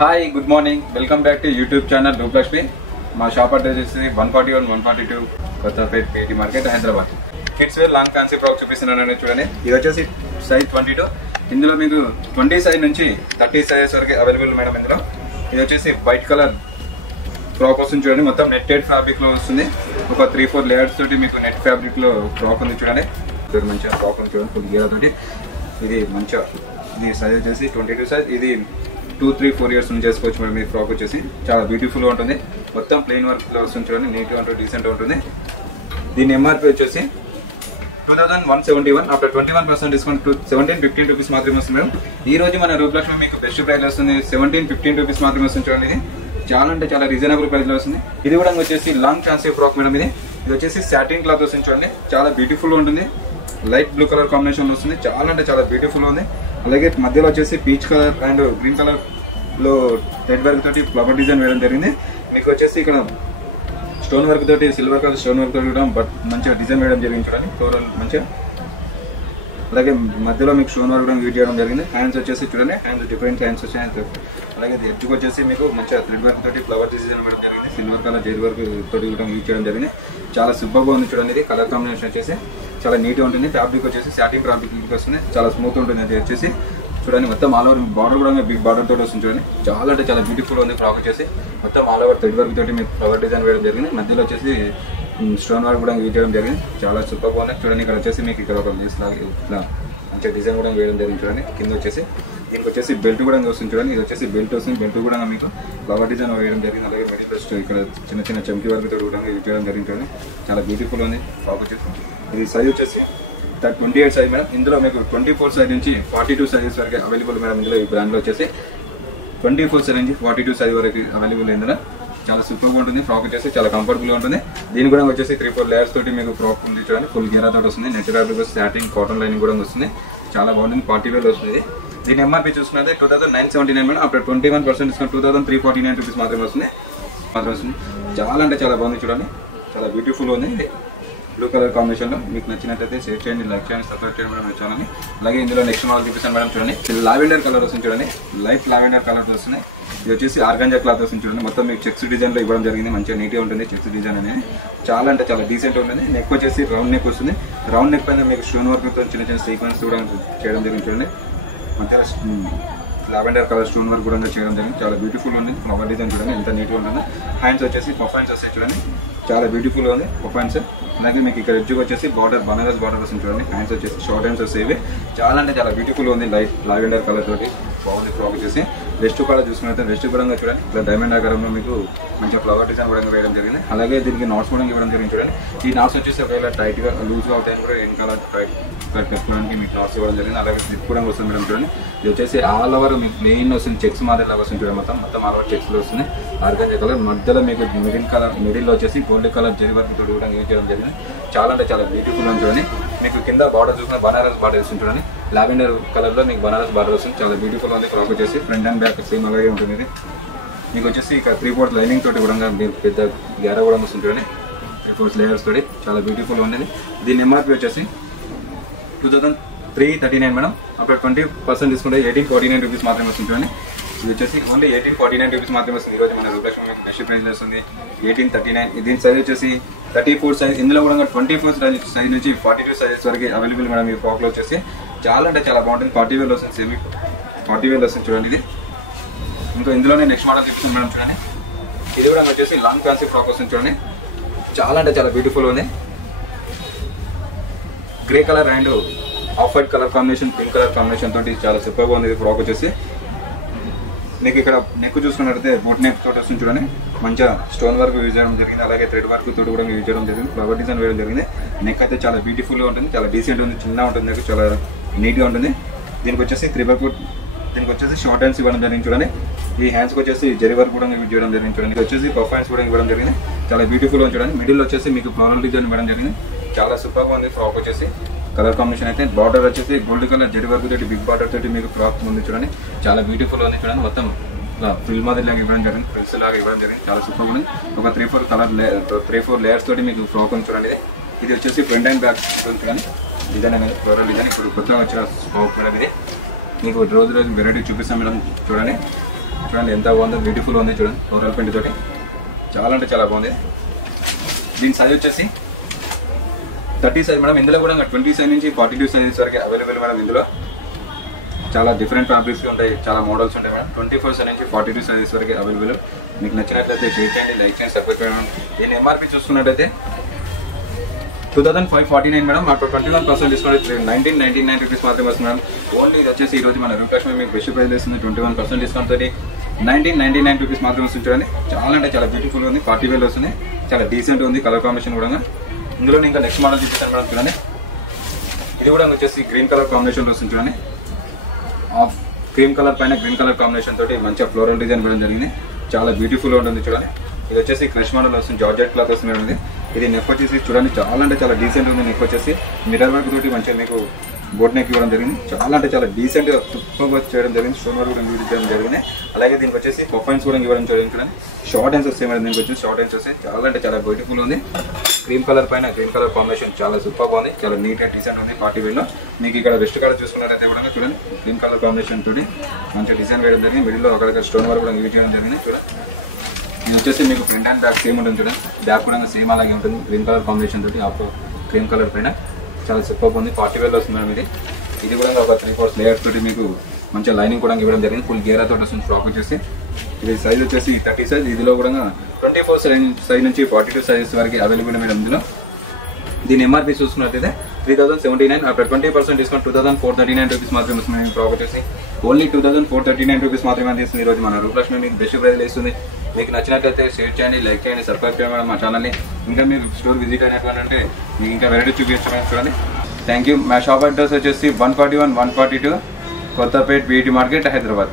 Hi good morning welcome back to YouTube channel Rupalakshmi. మా shop address వచ్చేసి 141 142 కొత్తపేట పేటి market Hyderabad. Kids wear long fancy frock చూపిస్తున్నాను చూడండి. ఇది వచ్చేసి సైజ్ 22. ఇందులో మీకు 20 సైజ్ నుంచి 30 సైజెస్ వరకు అవైలబుల్ మేడం. ఇందులో ఇది వచ్చేసి వైట్ కలర్ ఫ్రాక్ వస్తుంది చూడండి. మొత్తం నెట్టెడ్ ఫ్యాబ్రిక్ లో వస్తుంది. ఒక 3-4 లేయర్స్ తోటి మీకు నెట్ ఫ్యాబ్రిక్ లో ఫ్రాక్ ఉంది చూడండి. మంచిగా ఫ్రాక్ ఉంది చూడండి, ఫుల్ గేరా తోటి. ఇది మంచిగా ఇది సైజ్ వచ్చేసి 22 సైజ్. ఇది 2-3-4 ఇయర్స్ నుంచి చేసుకోవచ్చు మేడం. మీ ఫ్రాక్ వచ్చేసి చాలా బ్యూటిఫుల్ గా ఉంటుంది. మొత్తం ప్లెయిన్ వర్క్ లో వస్తుంది చూడండి. నీట్ గా ఉంటుంది, డీసెంట్ గా ఉంటుంది. దీని ఎంఆర్పీ వచ్చేసి 2171. ఆఫ్టర్ 21% డిస్కౌంట్ 1715 రూపీస్ మాత్రమే వస్తుంది మేడం. ఈ రోజు మన రూపలక్ష్మి మీకు బెస్ట్ ప్రైస్ వస్తుంది. 1715 రూపీస్ మాత్రమే వస్తుంది చూడండి. ఇది చాలా అంటే చాలా రీజనబుల్ ప్రైస్ లో వస్తుంది. ఇది కూడా వచ్చేసి లాంగ్ ఫ్యాన్సీ ఫ్రాక్ మేడం. ఇది వచ్చేసి సాటిన్ క్లాత్ వస్తుంది చూడండి. చాలా బ్యూటిఫుల్ గా ఉంటుంది. లైట్ బ్లూ కలర్ కాంబినేషన్ వస్తుంది. చాలా అంటే చాలా బ్యూటిఫుల్ ఉంది. అలాగే మధ్యలో వచ్చేసి peach colour and green colour లో రెడ్ వర్క్ తోటి ఫ్లవర్ డిజైన్ వేయడం జరిగింది. మీకు వచ్చేసి ఇక్కడ స్టోన్ వర్క్ తోటి సిల్వర్ కలర్ స్టోన్ వర్క్ తోటి కూడా బట్ మంచిగా డిజైన్ వేయడం జరిగింది చూడండి. ఫ్లోరల్ మంచిగా. అలాగే మధ్యలో మీకు స్టోన్ వర్క్ కూడా యూజ్ చేయడం జరిగింది. హ్యాండ్స్ వచ్చేసి చూడండి, హ్యాండ్స్ డిఫరెంట్ హ్యాండ్స్ వచ్చాయి. అలాగే ఎడ్జ్కి వచ్చేసి మీకు మంచిగా థ్రెడ్ వర్క్ తోటి ఫ్లవర్ డిజైన్ వేయడం జరిగింది. సిల్వర్ కలర్ జెరీ వర్క్ తోటి కూడా యూజ్ చేయడం జరిగింది. చాలా సూపర్గా ఉంది చూడండి. ఇది కలర్ కాంబినేషన్ వచ్చేసి చాలా నీట్గా ఉంటుంది. ఫ్యాబ్రిక్ వచ్చేసి సాటిన్ ఫ్యాబ్రిక్ వస్తుంది. చాలా స్మూత్ ఉంటుంది. అది వచ్చేసి చూడండి మొత్తం ఆల్ ఓవర్ బార్డర్ కూడా బిగ్ బార్డర్ తోటి వస్తుంది చూడండి. చాలా అంటే చాలా బ్యూటిఫుల్ ఉంది ఫ్రాక్ వచ్చేసి. మొత్తం ఆల్ ఓవర్ థ్రెడ్ వర్క్ తోటి మీకు ఫ్లవర్ డిజైన్ వేయడం జరిగింది. మధ్యలో వచ్చేసి స్టోన్ వర్క్ కూడా యూజ్ చేయడం జరిగింది. చాలా సూపర్గా ఉంది చూడండి. ఇక్కడ వచ్చేసి మీకు ఇక్కడ ఒక లేస్ లాగా ఇట్లా మంచిగా డిజైన్ కూడా వేయడం జరిగింది చూడండి. కింద వచ్చేసి దీనికి వచ్చేసి బెల్ట్ కూడా వస్తుంది చూడండి. ఇది వచ్చేసి బెల్ట్ వస్తుంది. బెల్ట్ కూడా మీకు ఫ్లవర్ డిజైన్ వేయడం జరిగింది. అలాగే మిడిల్ బెస్ట్ ఇక్కడ చిన్న చిన్న చమ్కీ వర్క్ తోటి కూడా యూజ్ చేయడం జరిగింది చూడండి. చాలా బ్యూటిఫుల్ ఉంది ఫ్రాక్ వచ్చేసి. ఇది సైజ్ వచ్చేసి 28 సైజ్ మేడం. ఇందులో మీకు 24 సైజ్ నుంచి 42 సైజెస్ వరకు అవైలబుల్ మేడం. ఇందులో ఈ బ్రాండ్ లో వచ్చేసి 24 సైజ్ నుంచి 42 సైజ్ వరకు అవైలబుల్. ఇందులో చాలా సూపర్గా ఉంటుంది. ఫ్రాక్ వచ్చేసి చాలా కంఫర్టబుల్ గా ఉంటుంది. దీని కూడా వచ్చేసి 3-4 లేయర్స్ తోటి మీకు ఫ్రాక్ ఉంది చూడండి. ఫుల్ గేరా తోటి వస్తుంది. Net fabric satin cotton lining కూడా వస్తుంది. చాలా బాగుంటుంది. పార్టీ వేర్ వస్తుంది. దీని ఎంఆర్పీ చూసుకుంటే 2979 మేడం. అప్పుడు 21% డిస్కౌంట్ 2349 రూపీస్ మాత్రమే వస్తుంది. చాలా అంటే చాలా బాగుంది చూడండి. చాలా బ్యూటిఫుల్ ఉంది. బ్లూ కలర్ కాంబినేషన్ లో మీకు నచ్చినట్లయితే షేర్ చేయండి, లైక్ చేయండి, సబ్స్క్రైబ్ చేయండి మేడం ఛానల్ ని. అలాగే ఇందులో నెక్స్ట్ మోడల్ చూపిస్తాను మేడం చూడండి. లావెండర్ కలర్ వస్తుంది చూడండి. లైట్ లావెండర్ కలర్ వస్తుంది. ఇది వచ్చేసి ఆర్గాంజా క్లాత్ వస్తుంది చూడండి. మొత్తం మీకు చెక్స్ డిజైన్ లో ఇవ్వడం జరిగింది. మంచిగా నీట్ గా ఉంటుంది. చెక్స్ డిజైన్ అనేది చాలా అంటే చాలా డీసెంట్ ఉంటుంది. నెక్ వచ్చేసి రౌండ్ నెక్ వస్తుంది. రౌండ్ నెక్ పైన మీకు స్టోన్ వర్క్ తో చిన్న చిన్న సీక్వెన్స్ కూడా చేయడం జరిగింది చూడండి. మధ్య లావెండర్ కలర్ స్టోన్ వర్క్ కూడా చేయడం జరిగింది. చాలా బ్యూటిఫుల్ ఉంది. ఫ్లవర్ డిజైన్ చూడండి ఎంత నీట్ గా ఉంటుంది. హ్యాండ్స్ వచ్చేసి పఫైన్స్ వస్తాయి చూడండి. చాలా బ్యూటిఫుల్ గా ఉంది పఫైన్స్. అలాగే మీకు ఇక్కడ ఎడ్జ్కి వచ్చేసి బార్డర్ బనారస్ బార్డర్ వస్తుంది చూడండి. హ్యాండ్స్ వచ్చేసి షార్ట్ హ్యాండ్స్ వస్తాయి. చాలా అంటే చాలా బ్యూటిఫుల్ ఉంది. లైట్ లావెండర్ కలర్ తోటి బాగుంది ఫ్రాక్ వచ్చేసి. వెస్ట్ కూడా చూసుకున్నట్లయితే వెస్ట్ కూడా చూడండి. ఇక్కడ డైమండ్ ఆకారంలో మీకు మంచిగా ఫ్లవర్ డిజైన్ కూడా వేయడం జరిగింది. అలాగే దీనికి నాట్స్ కూడా ఇవ్వడం జరిగింది చూడండి. ఈ నాట్స్ వచ్చేసి ఒకవేళ టైట్ గా లూజ్ గా అవుతాయి కూడా వెనకాల టైట్ పెట్టుకోవడానికి మీకు నాట్స్ ఇవ్వడం జరిగింది. అలాగే స్లిప్ కూడా వస్తుంది మేడం చూడండి. ఇది వచ్చేసి ఆల్ ఓవర్ మీకు మెయిన్ వస్తుంది. చెక్స్ మాదిరిలా వస్తుంది చూడండి. మొత్తం ఆల్ ఓవర్ చెక్స్ లో వస్తుంది. ఆర్గాంజా కలర్ మధ్యలో మీకు మిడిల్ వచ్చేసి గోల్డ్ కలర్ జెరీ వర్క్ తోటి కూడా యూజ్ చేయడం జరిగింది. చాలా అంటే చాలా బ్యూటిఫుల్ ఉంది చూడండి. మీకు కింద బార్డర్ చూసుకున్న బనారస్ బార్డర్ వస్తుంది చూడండి. లావెండర్ కలర్ లో మీకు బనారస్ బార్డర్ వస్తుంది. చాలా బ్యూటిఫుల్ ఉంది ఫ్రాక్ వచ్చేసి. ఫ్రంట్ అండ్ బ్యాక్ సేమ్ అలాగే ఉంటుంది. ఇది మీకు వచ్చేసి ఇక 3/4 లైనింగ్ తోటి కూడా పెద్ద గ్యారా కూడా వస్తుంది చూడండి. 3/4 లేయర్స్ తోటి చాలా బ్యూటిఫుల్ ఉంది. దీని ఎంఆర్పీ వచ్చేసి 2339 మేడం. అప్పుడు 20% తీసుకుంటే 1849 రూపీస్ మాత్రమే వస్తుంది చూడండి. ఇది వచ్చేసి ఓన్లీ 1849 రూపీస్ మాత్రమే వస్తుంది. ఈరోజు మన రూపలక్ష్మి బెస్ట్ ప్రైస్ వస్తుంది 1839. దీని సైజ్ వచ్చేసి 34 సైజ్. ఇందులో కూడా 24 సైజ్ నుంచి 42 సైజెస్ వరకు అవైలబుల్ మేడం. ఈ ఫ్రాక్ లో వచ్చేసి చాలా అంటే చాలా బాగుంటుంది. 40 వేలు వస్తుంది. సెమీ 40 వేలు వస్తుంది చూడండి. ఇది ఇంకా ఇందులోనే నెక్స్ట్ మోడల్ చూపిస్తుంది మేడం చూడండి. ఇది కూడా వచ్చేసి లాంగ్ ఫ్యాన్సీ ఫ్రాక్ వస్తుంది చూడండి. చాలా అంటే చాలా బ్యూటిఫుల్ ఉంది. Grey colour and off white colour combination, pink colour combination తోటి చాలా సూపర్గా ఉంది ఫ్రాక్ వచ్చేసి. మీకు ఇక్కడ నెక్ చూసుకున్నట్లయితే బోట్ నెక్ తోటి వస్తుంది చూడండి. మంచిగా స్టోన్ వర్క్ యూజ్ చేయడం జరిగింది. అలాగే థ్రెడ్ వర్క్ తోటి కూడా యూజ్ చేయడం జరిగింది. ఫ్లవర్ డిజైన్ వేయడం జరిగింది. నెక్ అయితే చాలా బ్యూటిఫుల్ గా ఉంటుంది. చాలా డీసెంట్ ఉంది. చిన్న ఉంటుంది. నెక్ చాలా నీట్ గా ఉంటుంది. దీనికి వచ్చేసి 3/4 దీనికి వచ్చేసి షార్ట్ హ్యాండ్స్ ఇవ్వడం జరిగింది చూడండి. ఈ హ్యాండ్స్ వచ్చేసి జెరీ వర్క్ కూడా యూజ్ చేయడం జరిగింది చూడండి. ఇది వచ్చేసి పఫ్ హ్యాండ్స్ కూడా ఇవ్వడం జరిగింది. చాలా బ్యూటిఫుల్ గా చూడండి. మిడిల్ వచ్చేసి మీకు ఫ్లోరల్ డిజైన్ ఇవ్వడం జరిగింది. చాలా సూపర్ గా ఉంది ఫ్రాక్ వచ్చేసి. కలర్ కాంబినేషన్ అయితే బార్డర్ వచ్చేసి గోల్డ్ కలర్ జెరీ వర్క్ తోటి బిగ్ బార్డర్ తోటి మీకు ఫ్రాక్ ఉంది చూడండి. చాలా బ్యూటిఫుల్ ఉంది చూడండి. మొత్తం ఫ్రిల్ మాదిరి లాగా ఇవ్వడం జరిగింది. ఫ్రిల్స్ లాగా ఇవ్వడం జరిగింది. చాలా సూపర్ ఉంది. ఒక 3-4 లేయర్స్ తోటి మీకు ఫ్రాక్ ఉంది చూడండి. ఇది వచ్చేసి ఫ్రంట్ అండ్ బ్యాక్ చూడండి. డిజైన్ అనేది ఫ్లోరల్ డిజైన్. ఇప్పుడు కొత్తగా వచ్చిన ఫ్రాక్ కూడా ఇది మీకు రోజు వెరైటీ చూపిస్తాం మేడం చూడండి. చూడండి ఎంత బాగుందో, బ్యూటిఫుల్ ఉంది చూడండి, ఫ్లోరల్ ప్రింట్ తోటి చాలా అంటే చాలా బాగుంది. దీని సైజ్ వచ్చేసి 30 సైజ్ మేడం. ఇందులో కూడా 20 సైజ్ నుంచి 42 సైజెస్ వరకు అవైలబుల్ మేడం. ఇందులో చాలా డిఫరెంట్ ఫ్యాబ్రిక్స్ ఉంటాయి, చాలా మోడల్స్ ఉంటాయి మేడం. 24 సైజ్ నుంచి 42 సైజెస్ వరకు అవైలబుల్. మీకు నచ్చినట్లయితే షేర్ చేయండి, లైక్ చేయండి, సబ్స్క్రైబ్ చేయండి. దీని ఎంఆర్పి చూసుకున్నట్టయితే 2549 మేడం. మాకు 21% డిస్కౌంట్ 1999 రూపీస్ మాత్రమే వస్తుంది మేడం. ఓన్లీ ఇది వచ్చేసి ఈ రోజు మన రూపాయి మీకు బెస్ట్ ప్రైస్ ఇస్తుంది. 21% డిస్కౌంట్ తోటి 1999 రూపీస్ మాత్రమే వస్తుంది చూడండి. చాలా అంటే చాలా బ్యూటిఫుల్ ఉంది, పార్టీ వేర్ వస్తుంది, చాలా డీసెంట్ ఉంది. కలర్ కాంబినేషన్ కూడా ఇందులో ఇంకా నెక్స్ట్ మోడల్ చూపిస్తాను మేడం. చూడండి ఇది కూడా వచ్చేసి గ్రీన్ కలర్ కాంబినేషన్ వస్తుంది చూడండి. ఆఫ్ క్రీమ్ కలర్ పైన గ్రీన్ కలర్ కాంబినేషన్ తోటి మంచిగా ఫ్లోరల్ డిజైన్ కూడా జరిగింది, చాలా బ్యూటిఫుల్ ఉంటుంది చూడండి. ఇది వచ్చేసి క్రష్ మోడల్ వస్తుంది, జార్జెట్ క్లాత్ వస్తుంది మేడం. ఇది నెక్ వచ్చేసి చూడండి చాలా అంటే చాలా డీసెంట్ ఉంది. నెక్ వచ్చేసి మిర్రర్ వర్క్ తోటి మంచిగా మీకు బోట్ నెక్ ఇవ్వడం జరిగింది, చాలా అంటే చాలా డీసెంట్ గా తుప్పగా చేయడం జరిగింది. స్టోన్ వర్క్ కూడా యూజ్ చేయడం జరిగింది. అలాగే దీనికి వచ్చేసి పఫైన్స్ కూడా ఇవ్వడం జరిగింది చూడండి. షార్ట్ హ్యాండ్స్ వస్తాయి మేడం. దీనికి వచ్చేసి షార్ట్ హ్యాండ్స్ వస్తాయి, చాలా అంటే చాలా బ్యూటిఫుల్ ఉంది. క్రీమ్ కలర్ పైన గ్రీన్ కలర్ కాంబినేషన్ చాలా సూపర్ బాగుంది, చాలా నీట్ అండ్ డీసెంట్ ఉంది. పార్టీ వేర్ లో మీకు ఇక్కడ వెస్ట్ కలర్ చూసుకున్నట్లయితే కూడా చూడండి గ్రీన్ కలర్ కాంబినేషన్ తోటి మంచిగా డిజైన్ వేయడం జరిగింది. మిడిల్ లో అక్కడ స్టోన్ వర్క్ కూడా యూజ్ చేయడం జరిగింది చూడండి. ఇది వచ్చేసి మీకు ఫ్రంట్ అండ్ బ్యాక్ సేమ్ ఉంటుంది చూడండి. బ్యాక్ కూడా సేమ్ అలాగే ఉంటుంది, గ్రీన్ కలర్ కాంబినేషన్ తోటి ఆఫ్ క్రీమ్ కలర్ పైన చాలా సూపర్ ఉంది. పార్టీ వేర్ లో వస్తుంది మేడం. ఇది కూడా ఒక 3/4 లేయర్స్ తోటి మీకు మంచిగా లైనింగ్ కూడా ఇవ్వడం జరిగింది. ఫుల్ గేరా తోటి వస్తుంది ఫ్రాక్ వచ్చేసి. ఇది సైజ్ వచ్చేసి 30 సైజ్. ఇదిలో కూడా 24 సైజ్ నుంచి 42 సైజెస్ వరకు అవైలబుల్ మేడం. ఇందులో దీని ఎంఆర్పీ చూసుకున్నట్లయితే 3079. అక్కడ 20% డిస్కౌంట్ 2439 రూపీస్ మాత్రమే వస్తుంది. ఫ్రాక్ వచ్చేసి ఓన్లీ 2439 రూపీస్ మాత్రమే అందిస్తుంది. ఈరోజు మన రూపాయి మీకు బెస్ట్ ప్రైస్ ఇస్తుంది. మీకు నచ్చినట్లయితే షేర్ చేయండి, లైక్ చేయండి, సబ్స్క్రైబ్ చేయండి మా ఛానల్ని. ఇంకా మీరు స్టోర్ విజిట్ అయినటువంటి అంటే మీకు ఇంకా వెరైటీ చూపించడం చూడండి. Thank you. మా షాప్ అడ్రస్ వచ్చేసి 141, 142 కొత్తపేట్ బీటీ మార్కెట్, హైదరాబాద్.